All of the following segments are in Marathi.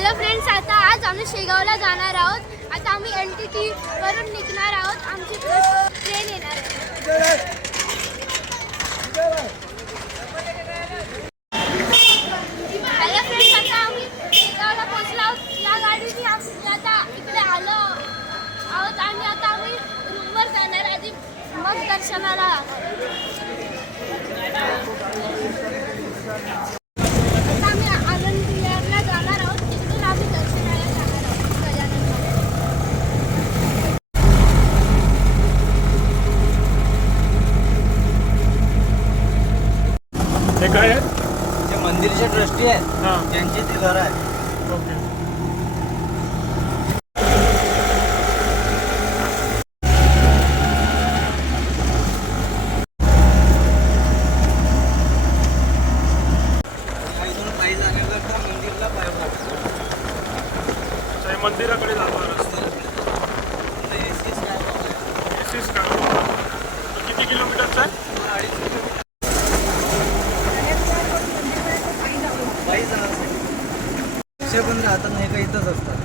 हॅलो फ्रेंड्स, आता आज आम्ही शेगावला जाणार आहोत. आता आम्ही NTT वरून निघणार आहोत. आमची ट्रेन येणार आहे. हॅलो फ्रेंड्स, आता आम्ही शेगावला पोहोचलो आहोत. या गाडीने आम्ही आता इकडे आलो आहोत आणि आता आम्ही रूमवर जाणार आधी मग दर्शनाला. हे काय आहे? जे मंदिरचे ट्रस्टी आहेत त्यांची ती घर आहे. ओके. इथून पायी जाण्याचा तर मंदिरला पाय पडतो. अच्छा, हे मंदिराकडे जातो रस्ता. एसीस का? तो किती किलोमीटरचा आहे? पण राहतात नाही का इथंच असतात.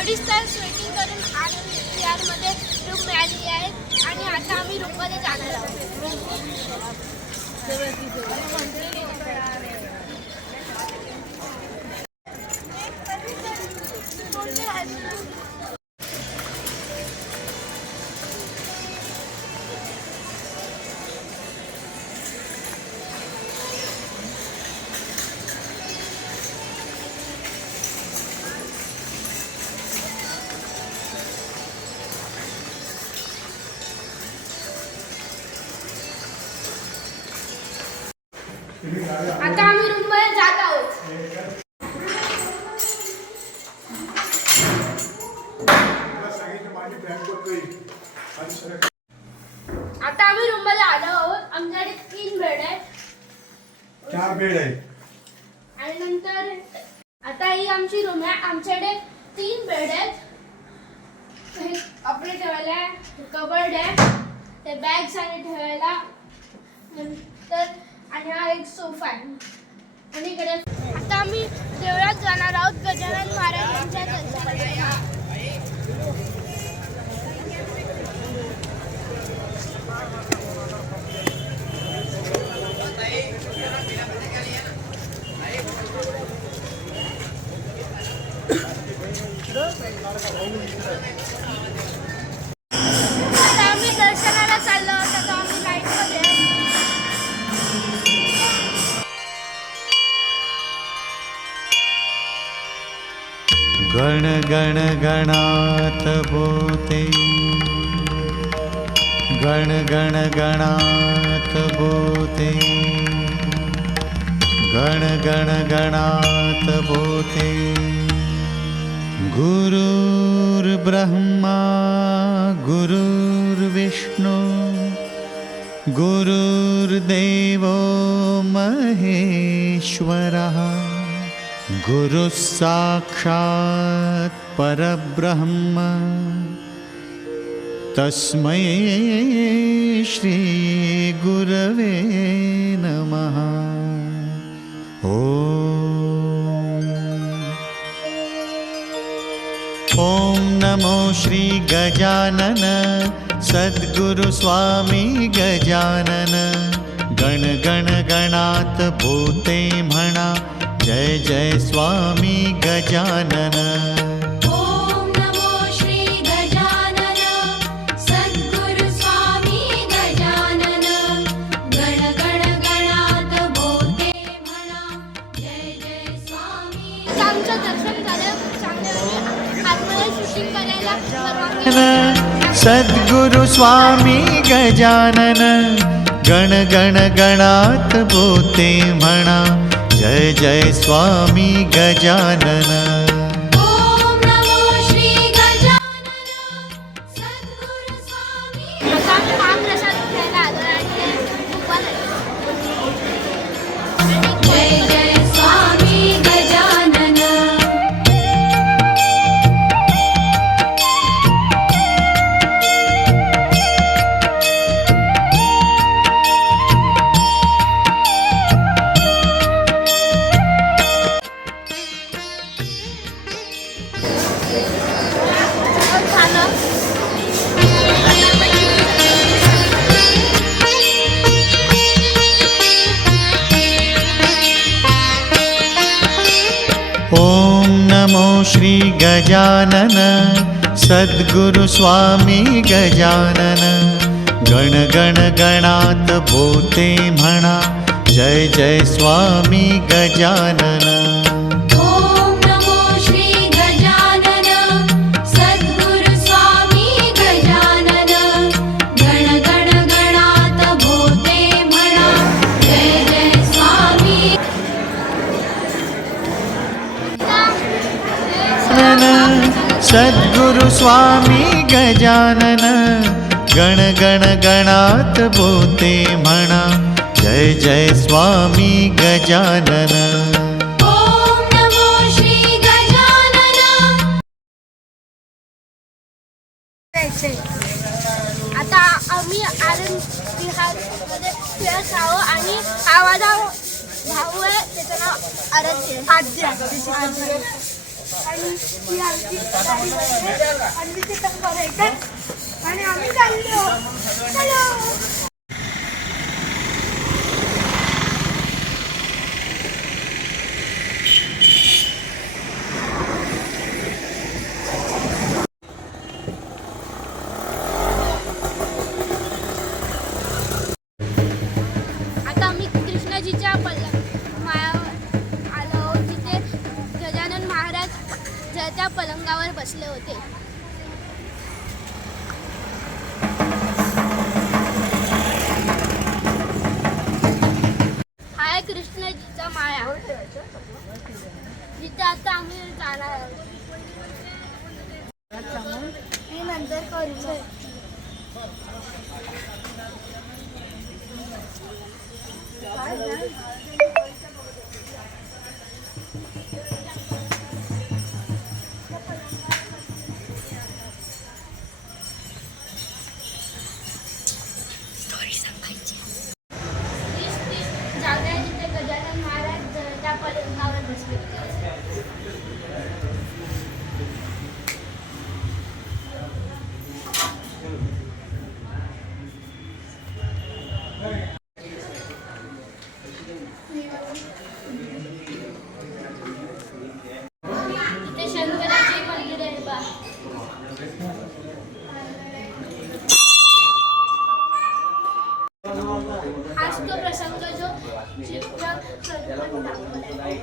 अडीच तास वेटिंग करून आनंद विहारमध्ये रूम मिळाली आहे आणि आता आम्ही रूममध्ये जाणार आहोत. आता आम्ही रूममध्ये जात आहोत. आता आम्ही रूममध्ये आलो आहोत. आमच्याकडे 3 बेड आहेत. 4 बेड आहे. आणि नंतर आता ही आमची रूम आहे. आमच्याकडे 3 बेड आहेत. हे कपडे ठेवायला कबर्ड आहे. ते बॅग्स आणि ठेवायला. नंतर आणि हा एक सोफा आहे. आणि इकडे आता आम्ही देवळात जाणार आहोत गजानन महाराजांच्या दर्शनाला. आता आम्ही दर्शनाला चाललो आहोत. आता आम्ही लाईटमध्ये गण गण गणात बोते, गण गण गणात बोते, गण गण गणात बोते. गुरुर्ब्रह्मा गुरुर्विष्णु गुरुर्देवो महेश्वरः गुरुः साक्षात् परब्रह्म तस्मै श्री गुरवे नमः. ओम नमो श्री गजानन सद्गुरु स्वामी गजानन. गण गण गणात बोते म्हणा जय जय स्वामी गजानन. ओम नमो श्री गजानन सद्गुरु स्वामी गजानन. गण गण गणात बोते म्हणा जय जय स्वामी. आमचं दर्शन झालं चांगलं. आतमध्ये शूटिंग करायला परवानगी. सद्गुरु स्वामी गजानन. गण गण गणात बोते म्हणा जय जय स्वामी गजानन. ओम नमो श्री गजानन ॐ नमो श्री गजानन सद्गुरु स्वामी गजानन गण गण गणात बोते म्हणा जय जय स्वामी गजानन ॐ नमो श्री गजानन सद्गुरु स्वामी गजानन गण गण गणात बोते म्हणा जय जय स्वामी सद्गुरु स्वामी गजानन गण गण गणात बोते म्हणा जय जय स्वामी गजानन ॐ नमो श्री गजानन आता आम्ही आनंद विहारमध्ये फिरत आहोत आणि हा माझा भाऊ आहे, त्याचं नाव आराध्य आणि ही आमची गाडी आहे आणि तिथे करायचं आणि आम्ही चाललो चलो. आता आम्ही कृष्णाजीच्या मायावर आलो, तिथे गजानन महाराज जळत्या पलंगावर बसले होते. हा आहे कृष्णाजीचा माया, जिथे आता आम्ही जाणार आहोत. हे नंतर करू. जागा आहे जिथे गजानन महाराज त्या पलंगावर बसले होते. तिथे शंकराचे मंदिर आहे बा. हाच तो प्रसंग जो चित्रपटात दाखवलाय.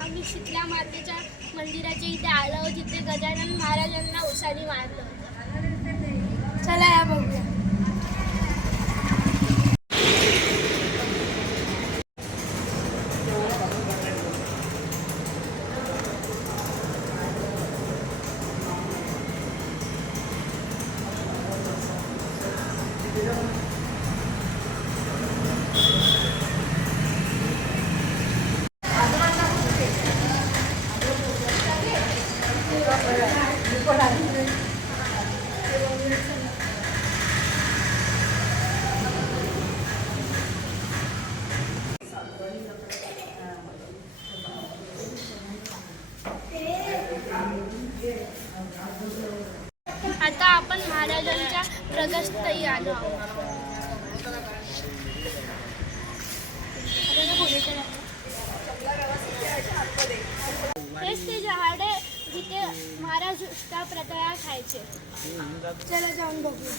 आम्ही शीतला मातेच्या मंदिराच्या इथे आलो, जिथे गजानन महाराजांना उसाने मारलं होतं. चला या बघूया. आता आपण महाराजांच्या प्रगतस्थळी आलो आहोत. हेच ते झाड आहे जिथे महाराज उष्टा प्रतळा खायचे. चला जाऊन बघूया.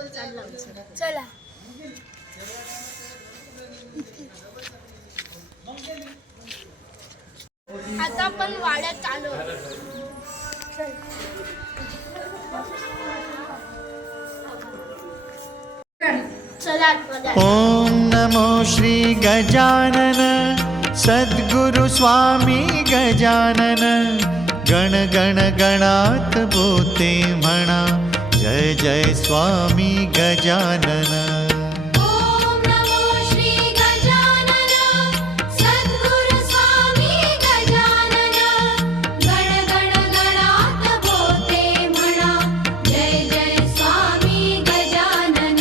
चला आता आपण वाड्यात आलो. चला आतमध्ये. ॐ नमो श्री गजानन सद्गुरु स्वामी गजानन गण गण गणात बोते म्हणा जय जय स्वामी गजानन. ॐ नमो श्री गजानन सद्गुरु स्वामी गजानन गण गण गणात बोते म्हणा जय जय स्वामी गजानन.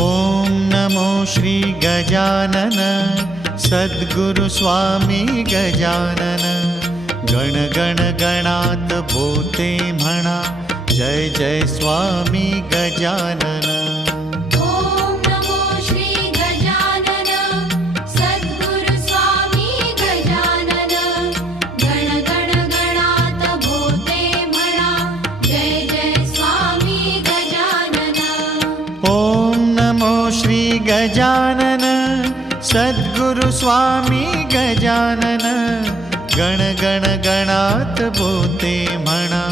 ॐ नमो श्री गजानन सद्गुरु स्वामी गजानन गण गण गणात बोते म्हणा जय जय स्वामी गजानन. ॐ नमो श्री गजानन सद्गुरु स्वामी गजानन गण गण गणात बोते म्हणा जय जय स्वामी गजानन. ॐ नमो श्री गजानन सद्गुरु स्वामी गजानन गण गण गणात बोते म्हणा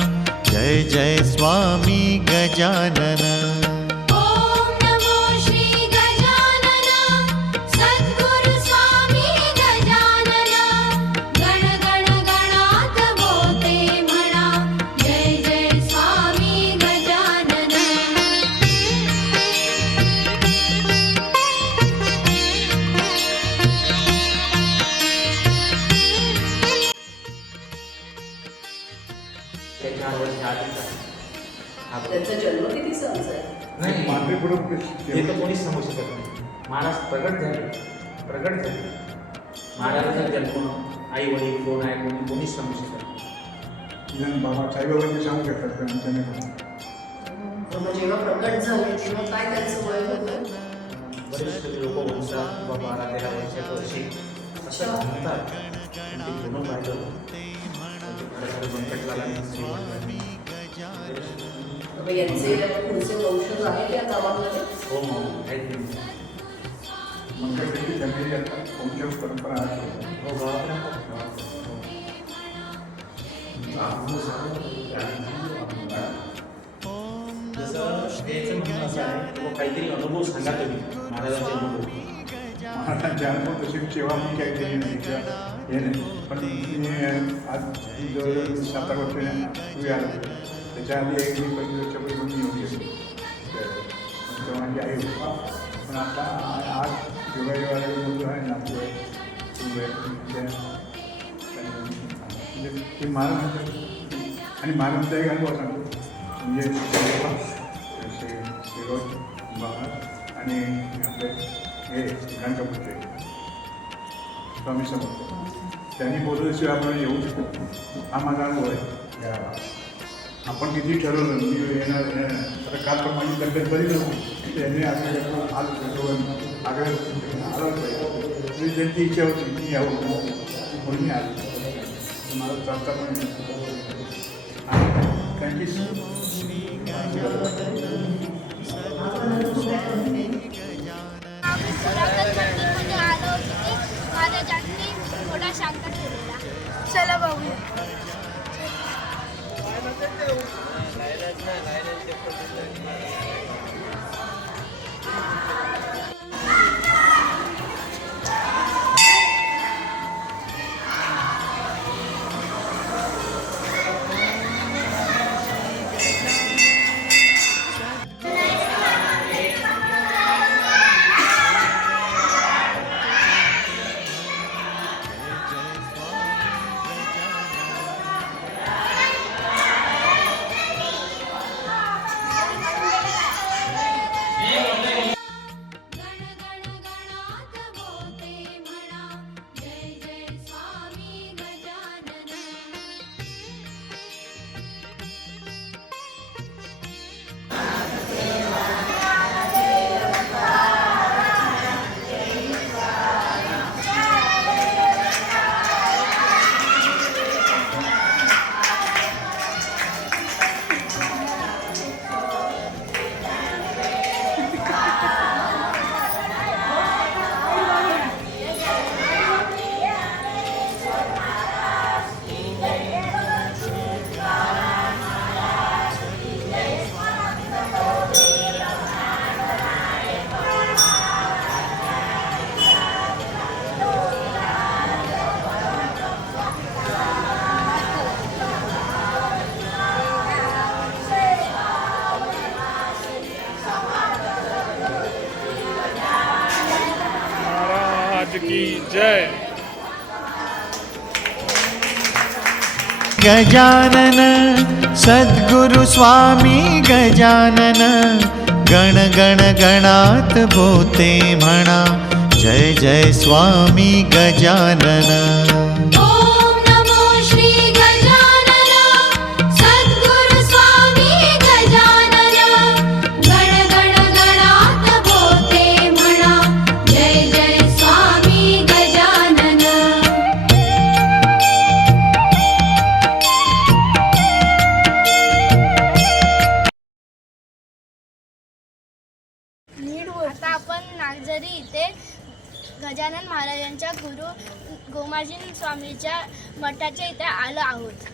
जय जय स्वामी गजानन. ॐ नमो श्री गजानन सद्गुरु स्वामी गजानन गण गण गणात बोते म्हणा जय जय स्वामी गजानन. त्यांचा जन्म किती सालचा आहे? नाही हे तर कोणीच सांगू शकत नाही. महाराज प्रगट झाले महाराजांचा जन्म आई वडील कोण आहे कोणीच सांगू शकत नाही. बाबा साईबाबांनी सांगू शकतात पण आमच्या नाही. मग जेव्हा प्रकट झाले तेव्हा काय त्यांचं वय होतं? बरेच लोक म्हणतात बाबा 12-13 वर्षाचं वर्षी असं म्हणतात. पण ते जुनं पाहिलं खरं संकट झाला. बाबा यांचे पुढचे वंशज आहेत या गावामध्ये? हो मग आहेत ना. मंगळवेढी जमिनी आता वंशज परंपरा आहे. हो गावात राहतात. जसं त्याचं म्हणणं असं आहे की काहीतरी अनुभव सांगा तुम्ही महाराजांचे अनुभव. महाराजांचे अनुभव तशी सेवा मी काही केली नाही किंवा हे नाही. पण मी आज जवळजवळ 7 वर्ष आलो. त्याच्या आधी 1-2 वर्षापूर्वी मी येऊन गेलो. तेव्हा माझी आई होती. पण आता आज योगायोगाला मुलं आहे ना म्हणजे ते महाराज आणि महाराजांचा एक अनुभव सांगतो. म्हणजे शिरोज महाराज आणि आपले हे गणपतीचे स्वामी समर्थ त्यांनी बोलल्याशिवाय आपण येऊ शकतो. हा माझा अनुभव आहे. आपण किती ठरवलं मी येणार आता काल पण माझी तब्येत बरी नव्हती. त्यांनी आग्रह आग्रह आलं पाहिजे. त्यांची इच्छा होती मी यावं म्हणून मी आलो. मला चालता पण त्यांची आम्ही पुरातन मंदिरमध्ये आलो होतो की महाराजांनी थोडा शांत ठेवलेला. चला बघूया. की जय. गजानन सद्गुरु स्वामी गजानन गण गण गणात बोते म्हणा जय जय स्वामी गजानन. ॐ नमो श्री गजानन सद्गुरु स्वामी गजानन गण गण गणात बोते म्हणा जय जय स्वामी गजानन. आता आपण नागझरी इथे गजानन महाराजांच्या गुरु गोमाजी स्वामीच्या मठाच्या इथे आलो आहोत.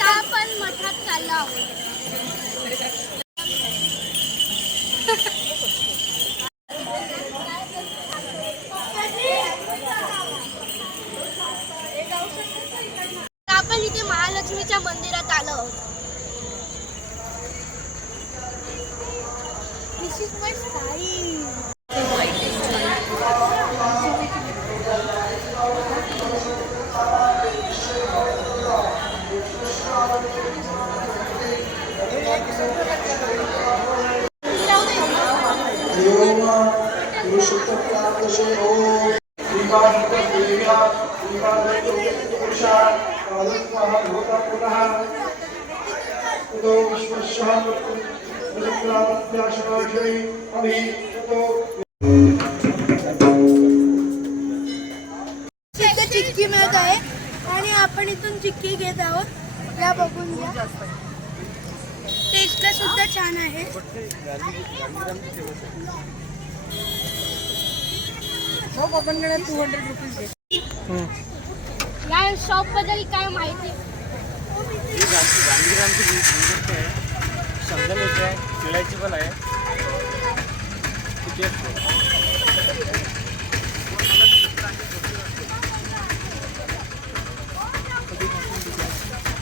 आपण मठात चाललो आहोत. आपण इथे महालक्ष्मीच्या मंदिरात आलो आहोत. This is my style. इथे चिक्की मिळत आहे आणि आपण इथून चिक्की घेत आहोत. या बघून घ्या, टेस्टला सुद्धा छान आहे. कोकणकडे 200 रुपीज. या शॉप बद्दल काय माहिती? समजा आहे खेळायची पण आहे.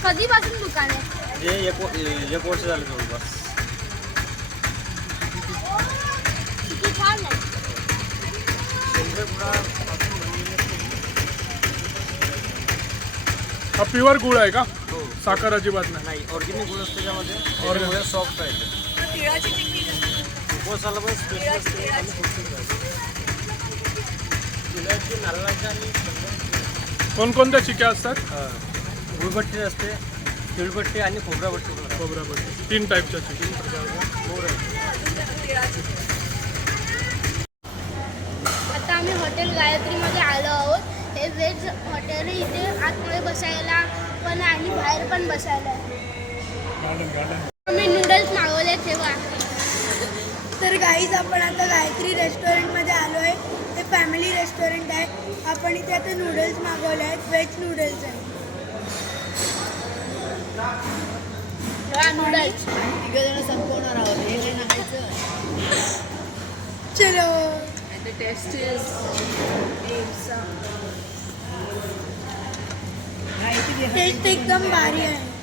कधीपासून दुकान आहे? जे एक वर्ष झालं जवळपास. किती छान आहे. हा प्युअर गुळ आहे का? साखर अजिबात नाही, ऑर्गॅनिक गुळ असतो त्यामध्ये. सॉफ्ट आहे उपवासाला पण स्पेशल असते आणि तिळाची नारळाच्या आणि कोणकोणत्या चिक्या असतात? गुळभट्टी असते, तिळभट्टी आणि खोबराभट्टी. खोबराभट्टी 3 टाईपच्या चिक्या. आता आम्ही हॉटेल गायत्रीमध्ये आलो आहोत. हे व्हेज हॉटेल आहे. इथे आतमध्ये बसायला पण आणि बाहेर पण बसायला आहे. आम्ही नूडल्स मागवले तेव्हा. तर गाईज आपण आता गायत्री रेस्टॉरंटमध्ये आलो आहे. हे फॅमिली रेस्टॉरंट आहे. आपण इथे आता नूडल्स मागवले आहेत. व्हेज नूडल्स आहे. नूडल्स संपवणार आहोत. हे नाही चलो. टेस्ट एकदम भारी आहे.